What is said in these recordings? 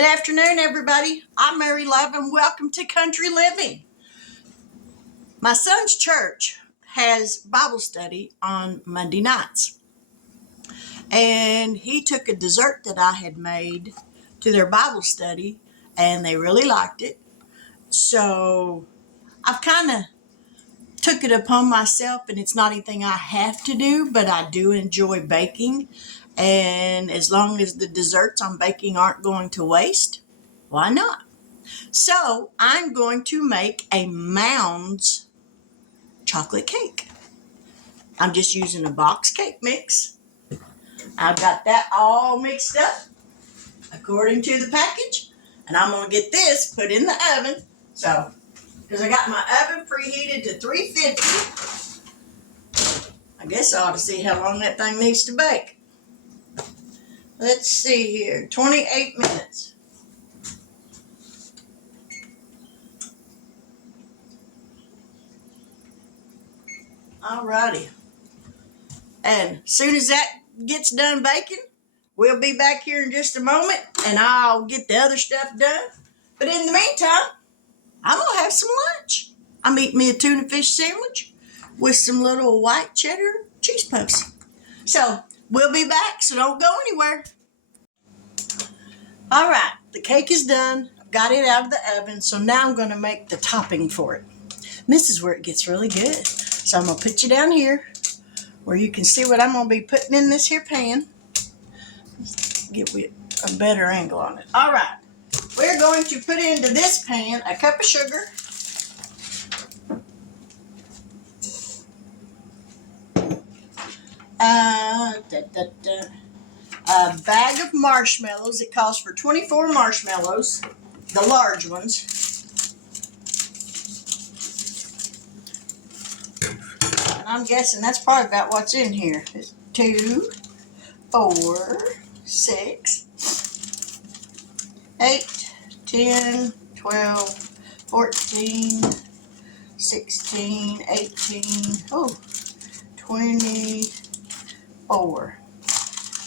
Good afternoon, everybody. I'm Mary Love, and welcome to Country Living. My son's church has Bible study on Monday nights, and he took a dessert that I had made to their Bible study, and they really liked it. So I've kind of took it upon myself, and it's not anything I have to do, but I do enjoy baking. And as long as the desserts I'm baking aren't going to waste, why not? So I'm going to make a Mounds chocolate cake. I'm just using a box cake mix. I've got that all mixed up according to the package. And I'm going to get this put in the oven. So, because I got my oven preheated to 350. I guess I ought to see how long that thing needs to bake. Let's see here. 28 minutes. Alrighty. And as soon as that gets done baking, we'll be back here in just a moment and I'll get the other stuff done. But in the meantime, I'm going to have some lunch. I'm eating me a tuna fish sandwich with some little white cheddar cheese puffs. So we'll be back, so don't go anywhere. All right, the cake is done. I've got it out of the oven, so now I'm going to make the topping for it. And this is where it gets really good. So I'm going to put you down here where you can see what I'm going to be putting in this here pan. Get a better angle on it. All right, we're going to put into this pan a cup of sugar, a bag of marshmallows. It calls for 24 marshmallows, the large ones. And I'm guessing that's probably about what's in here. It's 2, 4, 6, 8, 10, 12, 14, 16, 18, 24.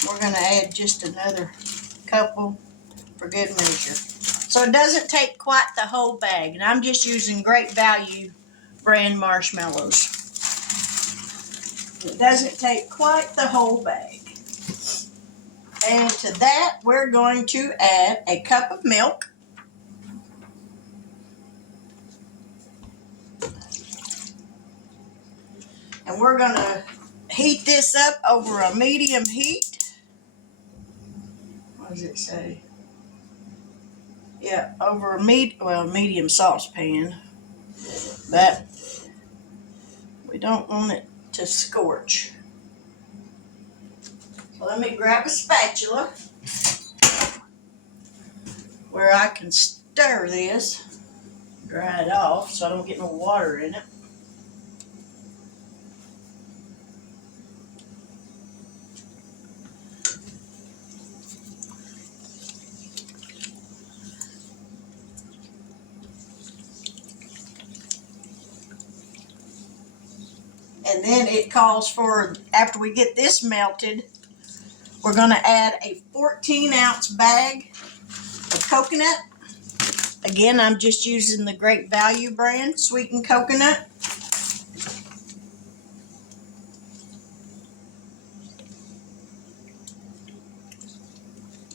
We're going to add just another couple for good measure. So it doesn't take quite the whole bag. And I'm just using Great Value brand marshmallows. It doesn't take quite the whole bag. And to that, we're going to add a cup of milk. And we're going to heat this up over a medium heat. What does it say? Yeah, over a medium saucepan. But we don't want it to scorch. So let me grab a spatula where I can stir this, dry it off so I don't get no water in it. And then it calls for, after we get this melted, we're going to add a 14-ounce bag of coconut. Again, I'm just using the Great Value brand, sweetened coconut.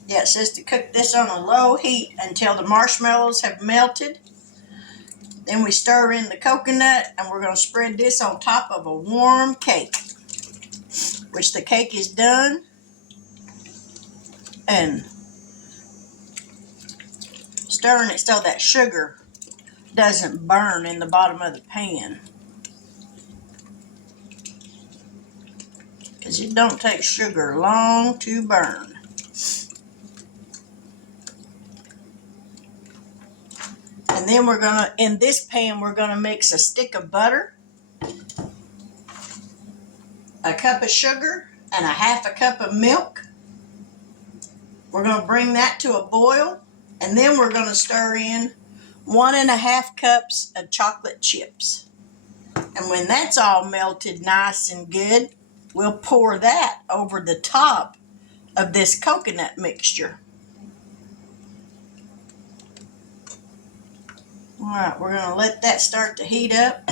Yeah, it says to cook this on a low heat until the marshmallows have melted. Then we stir in the coconut, and we're going to spread this on top of a warm cake, which the cake is done. And stirring it so that sugar doesn't burn in the bottom of the pan. Because it don't take sugar long to burn. And then we're going to, in this pan, we're going to mix a stick of butter, a cup of sugar, and a half a cup of milk. We're going to bring that to a boil, and then we're going to stir in 1.5 cups of chocolate chips. And when that's all melted nice and good, we'll pour that over the top of this coconut mixture. All right, we're going to let that start to heat up.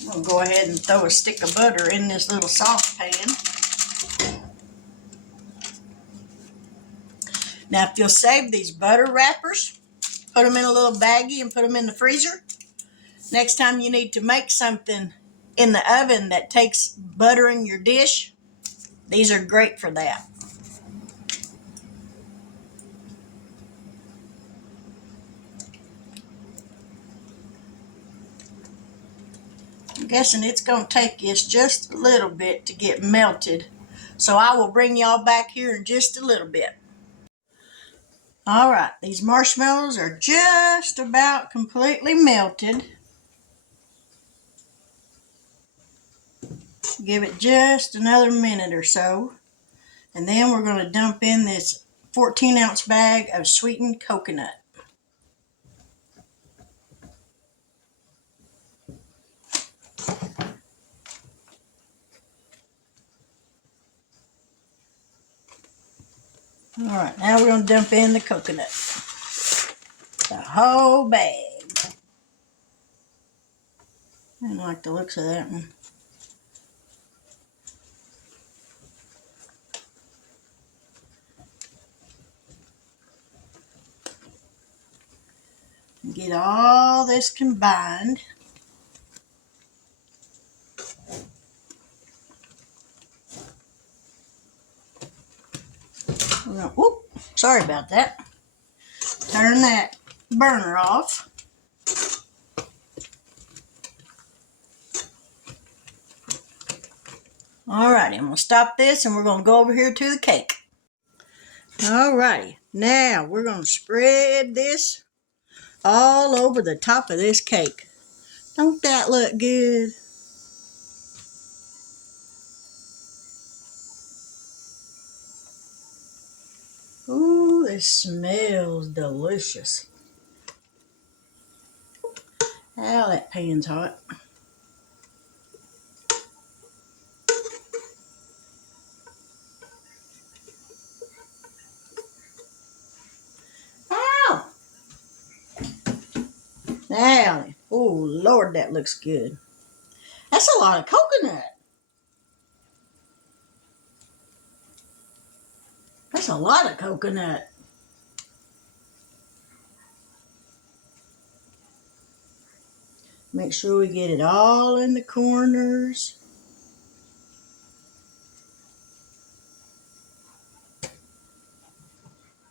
I'm going to go ahead and throw a stick of butter in this little saucepan. Now, if you'll save these butter wrappers, put them in a little baggie and put them in the freezer. Next time you need to make something in the oven that takes buttering your dish, these are great for that. I'm guessing it's going to take us just a little bit to get melted. So I will bring y'all back here in just a little bit. All right, these marshmallows are just about completely melted. Give it just another minute or so. And then we're going to dump in this 14-ounce bag of sweetened coconut. All right, now we're going to dump in the coconut. The whole bag. I don't like the looks of that one. Get all this combined. Whoop, sorry about that. Turn that burner off. Alrighty, I'm going to stop this and we're going to go over here to the cake. Alrighty, now we're going to spread this all over the top of this cake. Don't that look good? Ooh, this smells delicious. Ow, that pan's hot. Ow! Now, oh Lord, that looks good. That's a lot of coconut. That's a lot of coconut. Make sure we get it all in the corners.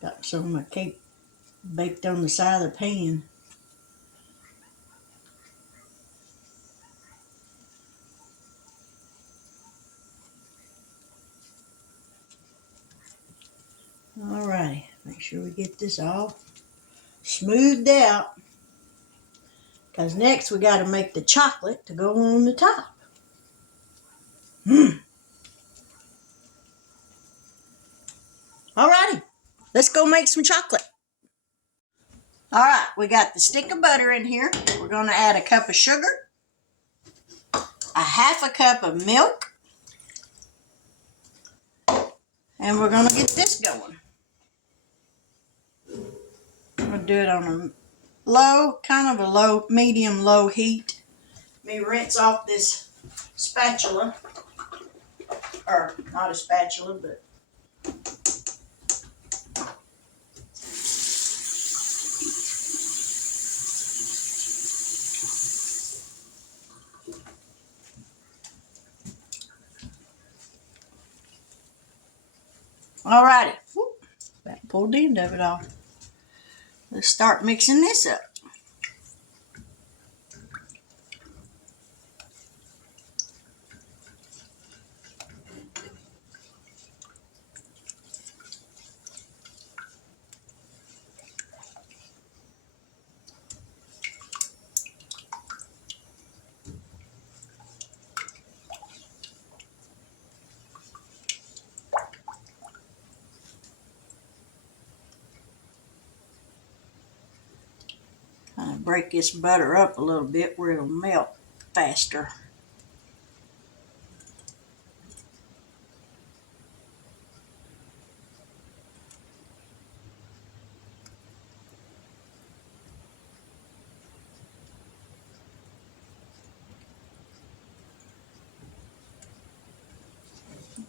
Got some of my cake baked on the side of the pan. Alrighty, make sure we get this all smoothed out. Because next we got to make the chocolate to go on the top. Alrighty, let's go make some chocolate. Alright, we got the stick of butter in here. We're going to add a cup of sugar, a half a cup of milk, and we're going to get this going. I'm going to do it on a low, kind of a low, medium low heat. Let me rinse off this spatula, or not a spatula, but alrighty. Whoop, that pulled the end of it off. Let's start mixing this up. Kind of break this butter up a little bit where it'll melt faster.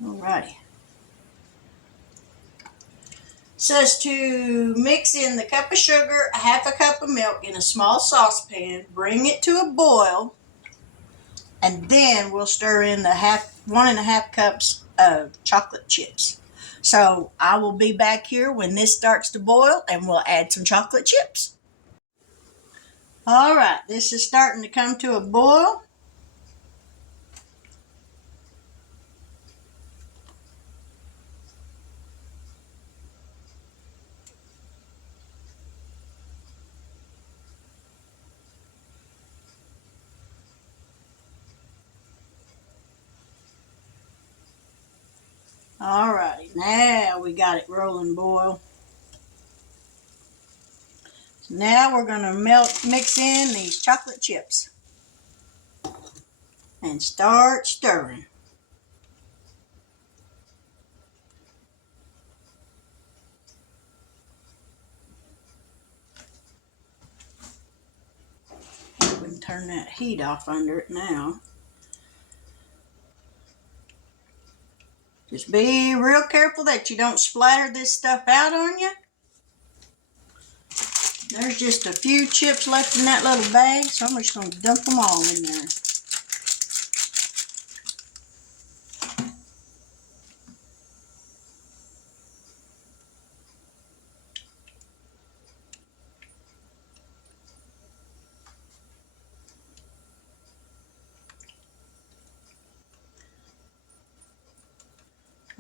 Alrighty. Says to mix in the cup of sugar, a half a cup of milk in a small saucepan, bring it to a boil, and then we'll stir in the 1.5 cups of chocolate chips. So I will be back here when this starts to boil, and we'll add some chocolate chips. All right, this is starting to come to a boil. All righty, now we got it rolling boil. So now we're going to mix in these chocolate chips and start stirring. We can turn that heat off under it now. Just be real careful that you don't splatter this stuff out on you. There's just a few chips left in that little bag, so I'm just going to dump them all in there.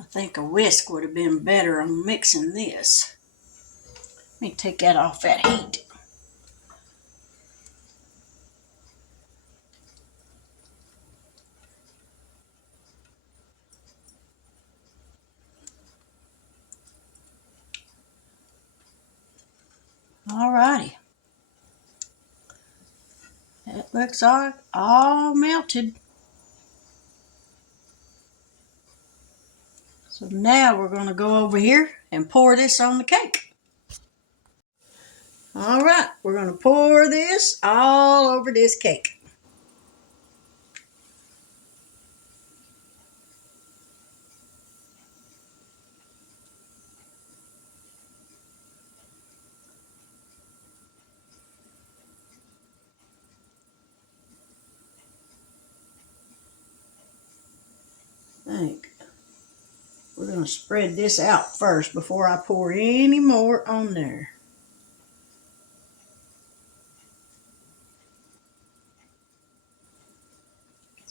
I think a whisk would have been better on mixing this. Let me take that off that heat. Alrighty. That looks all melted. So now we're going to go over here and pour this on the cake. All right, we're going to pour this all over this cake. I think we're going to spread this out first before I pour any more on there.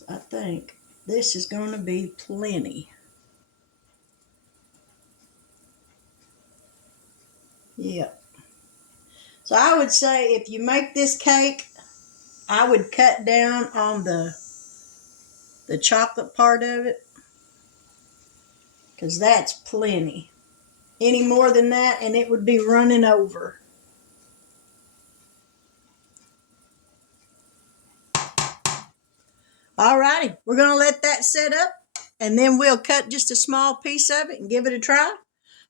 I think this is going to be plenty. Yep. So I would say if you make this cake, I would cut down on the chocolate part of it, because that's plenty. Any more than that and it would be running over. Alrighty, we're going to let that set up, and then we'll cut just a small piece of it and give it a try,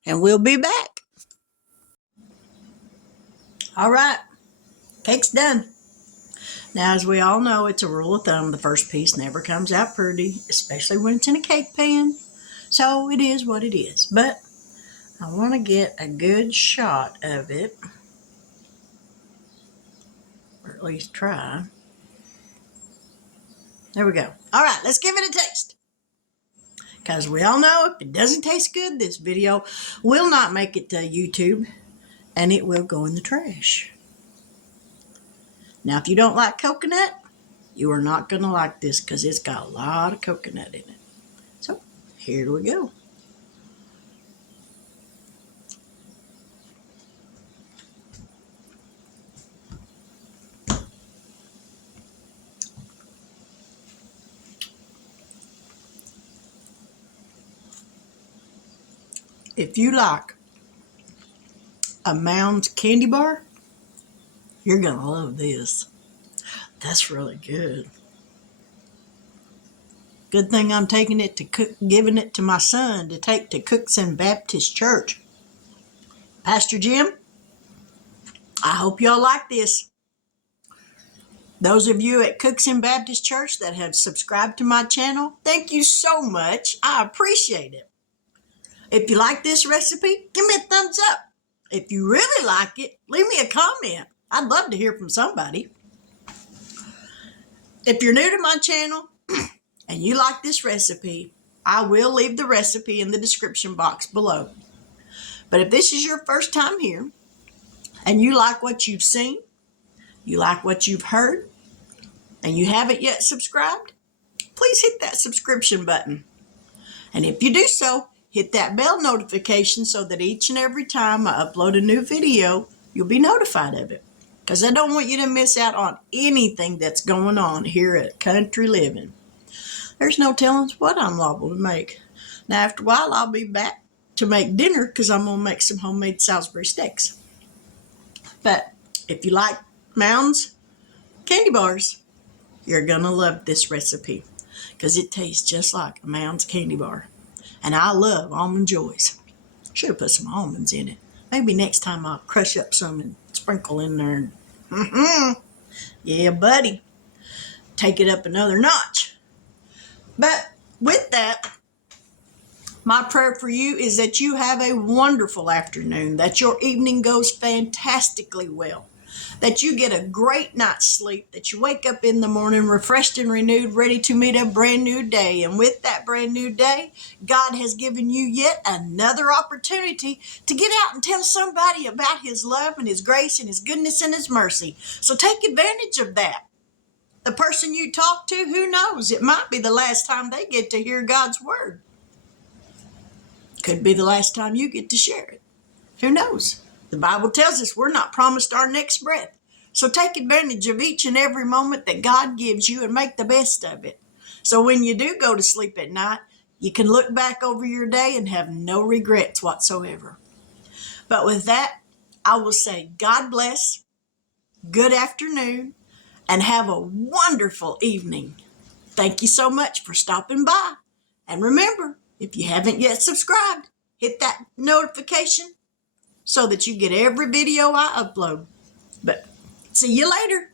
and we'll be back. All right, cake's done. Now, as we all know, it's a rule of thumb, the first piece never comes out pretty, especially when it's in a cake pan. So it is what it is. But I want to get a good shot of it, or at least try. There we go. All right, let's give it a taste. Because we all know if it doesn't taste good, this video will not make it to YouTube, and it will go in the trash. Now, if you don't like coconut, you are not going to like this because it's got a lot of coconut in it. So, here we go. If you like a Mounds candy bar, you're going to love this. That's really good. Good thing I'm taking it to cook, giving it to my son to take to Cookson Baptist Church. Pastor Jim, I hope y'all like this. Those of you at Cookson Baptist Church that have subscribed to my channel, thank you so much. I appreciate it. If you like this recipe, give me a thumbs up. If you really like it, leave me a comment. I'd love to hear from somebody. If you're new to my channel and you like this recipe, I will leave the recipe in the description box below. But if this is your first time here and you like what you've seen, you like what you've heard, and you haven't yet subscribed, please hit that subscription button. And if you do so, hit that bell notification so that each and every time I upload a new video, you'll be notified of it. Because I don't want you to miss out on anything that's going on here at Country Living. There's no telling what I'm liable to make. Now, after a while, I'll be back to make dinner because I'm going to make some homemade Salisbury steaks. But if you like Mounds candy bars, you're going to love this recipe because it tastes just like a Mounds candy bar. And I love Almond Joys. Should have put some almonds in it. Maybe next time I'll crush up some and sprinkle in there. Yeah, buddy. Take it up another notch. But with that, my prayer for you is that you have a wonderful afternoon, that your evening goes fantastically well, that you get a great night's sleep, that you wake up in the morning refreshed and renewed, ready to meet a brand new day. And with that brand new day, God has given you yet another opportunity to get out and tell somebody about his love and his grace and his goodness and his mercy. So take advantage of that. The person you talk to, who knows? It might be the last time they get to hear God's word. Could be the last time you get to share it. Who knows? The Bible tells us we're not promised our next breath. So take advantage of each and every moment that God gives you and make the best of it. So when you do go to sleep at night, you can look back over your day and have no regrets whatsoever. But with that, I will say God bless, good afternoon, and have a wonderful evening. Thank you so much for stopping by. And remember, if you haven't yet subscribed, hit that notification so that you get every video I upload. But see you later.